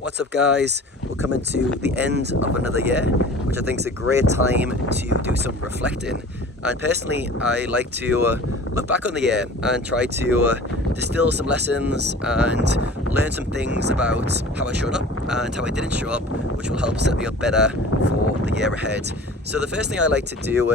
What's up, guys? We're coming to the end of another year, which I think is a great time to do some reflecting. And personally, I like to look back on the year and try to distill some lessons and learn some things about how I showed up and how I didn't show up, which will help set me up better for the year ahead. So the first thing I like to do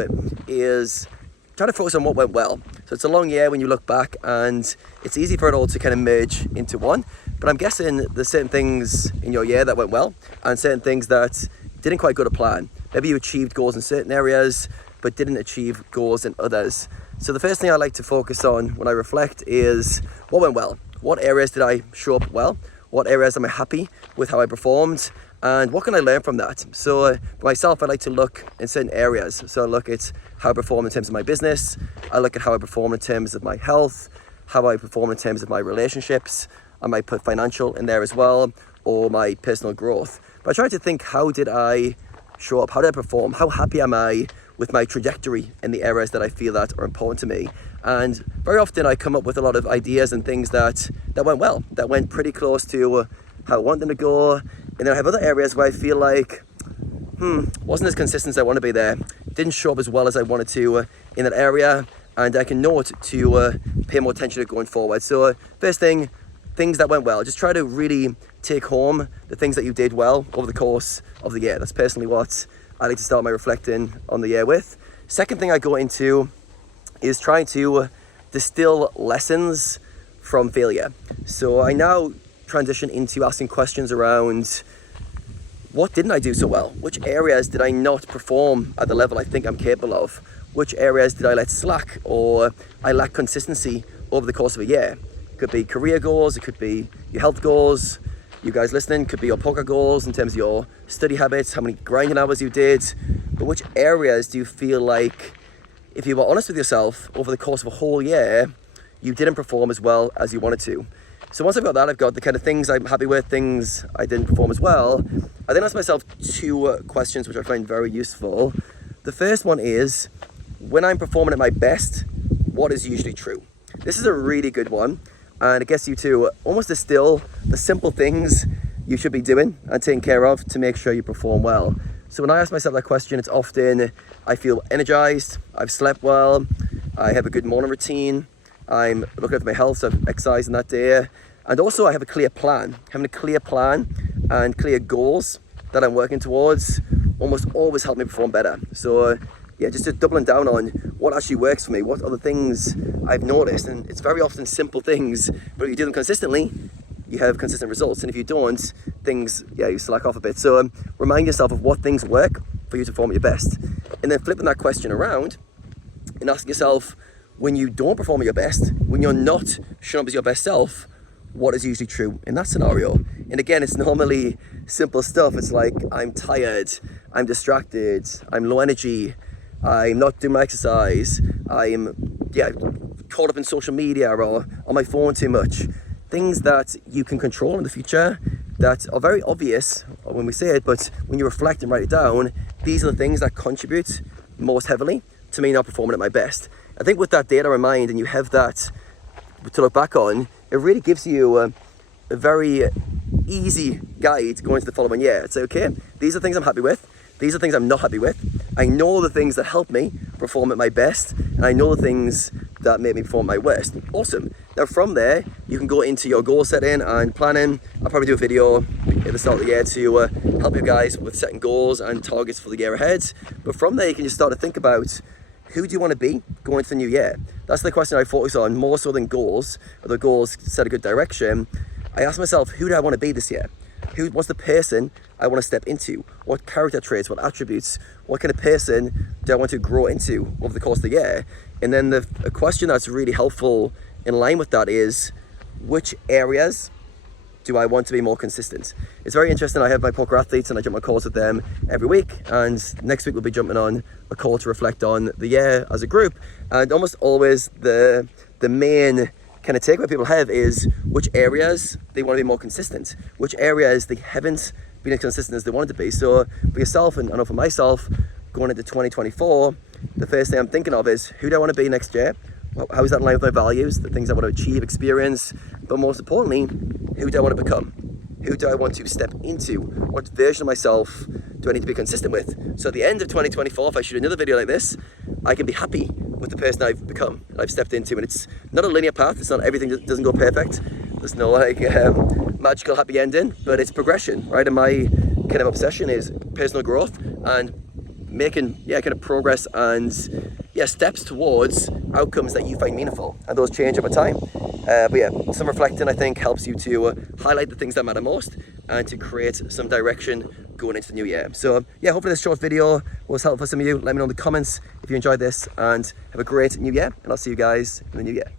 is try to focus on what went well. So it's a long year when you look back, and it's easy for it all to kind of merge into one. But I'm guessing there's certain things in your year that went well and certain things that didn't quite go to plan. Maybe you achieved goals in certain areas but didn't achieve goals in others. So the first thing I like to focus on when I reflect is what went well. What areas did I show up well? What areas am I happy with how I performed? And what can I learn from that? So for myself, I like to look in certain areas. So I look at how I perform in terms of my business. I look at how I perform in terms of my health, how I perform in terms of my relationships. I might put financial in there as well, or my personal growth. But I try to think, how did I show up? How did I perform? How happy am I with my trajectory in the areas that I feel that are important to me? And very often I come up with a lot of ideas and things that went well, that went pretty close to how I want them to go. And then I have other areas where I feel like, wasn't as consistent as I want to be there. Didn't show up as well as I wanted to in that area. And I can note to pay more attention to going forward. So first thing, things that went well. Just try to really take home the things that you did well over the course of the year. That's personally what I like to start my reflecting on the year with. Second thing I go into is trying to distill lessons from failure. So I now transition into asking questions around, what didn't I do so well? Which areas did I not perform at the level I think I'm capable of? Which areas did I let slack or I lack consistency over the course of a year? It could be career goals, it could be your health goals, you guys listening, could be your poker goals in terms of your study habits, how many grinding hours you did. But which areas do you feel like, if you were honest with yourself over the course of a whole year, you didn't perform as well as you wanted to? So once I've got that, I've got the kind of things I'm happy with, things I didn't perform as well. I then ask myself two questions which I find very useful. The first one is, when I'm performing at my best, what is usually true? This is a really good one, and it gets you to almost distill the simple things you should be doing and taking care of to make sure you perform well. So when I ask myself that question, it's often, I feel energized, I've slept well, I have a good morning routine, I'm looking after my health, so I've exercised in that day, and also I have a clear plan. Having a clear plan and clear goals that I'm working towards almost always help me perform better. So yeah, just doubling down on what actually works for me, what are the things I've noticed. And it's very often simple things, but if you do them consistently, you have consistent results. And if you don't, things, you slack off a bit. So remind yourself of what things work for you to perform at your best. And then flipping that question around and asking yourself, when you don't perform at your best, when you're not showing up as your best self, what is usually true in that scenario? And again, it's normally simple stuff. It's like, I'm tired, I'm distracted, I'm low energy, I'm not doing my exercise, I'm caught up in social media or on my phone too much. Things that you can control in the future that are very obvious when we say it, but when you reflect and write it down, these are the things that contribute most heavily to me not performing at my best. I think with that data in mind, and you have that to look back on, it really gives you a very easy guide going into the following year. It's okay, these are things I'm happy with, these are things I'm not happy with. I know the things that help me perform at my best, and I know the things that make me perform at my worst. Awesome. Now from there, you can go into your goal setting and planning. I'll probably do a video at the start of the year to help you guys with setting goals and targets for the year ahead. But from there, you can just start to think about, who do you want to be going into the new year? That's the question I focus on more so than goals, or the goals set a good direction. I ask myself, who do I want to be this year? What's the person I want to step into? What character traits, what attributes, what kind of person do I want to grow into over the course of the year? And then a question that's really helpful in line with that is, which areas do I want to be more consistent? It's very interesting. I have my poker athletes and I jump on calls with them every week. And next week we'll be jumping on a call to reflect on the year as a group. And almost always the main kind of takeaway people have is which areas they want to be more consistent, which areas they haven't been as consistent as they wanted to be. So for yourself, and I know for myself, going into 2024, the first thing I'm thinking of is, who do I want to be next year? How is that in line with my values, the things I want to achieve, experience, but most importantly, who do I want to become? Who do I want to step into? What version of myself do I need to be consistent with? So at the end of 2024, if I shoot another video like this, I can be happy with the person I've become, I've stepped into. And it's not a linear path. It's not everything that doesn't go perfect. There's no like magical happy ending, but it's progression, right? And my kind of obsession is personal growth and making kind of progress and steps towards outcomes that you find meaningful, and those change over time. But some reflecting, I think, helps you to highlight the things that matter most and to create some direction going into the new year. So hopefully this short video was helpful for some of you. Let me know in the comments if you enjoyed this, and have a great new year, and I'll see you guys in the new year.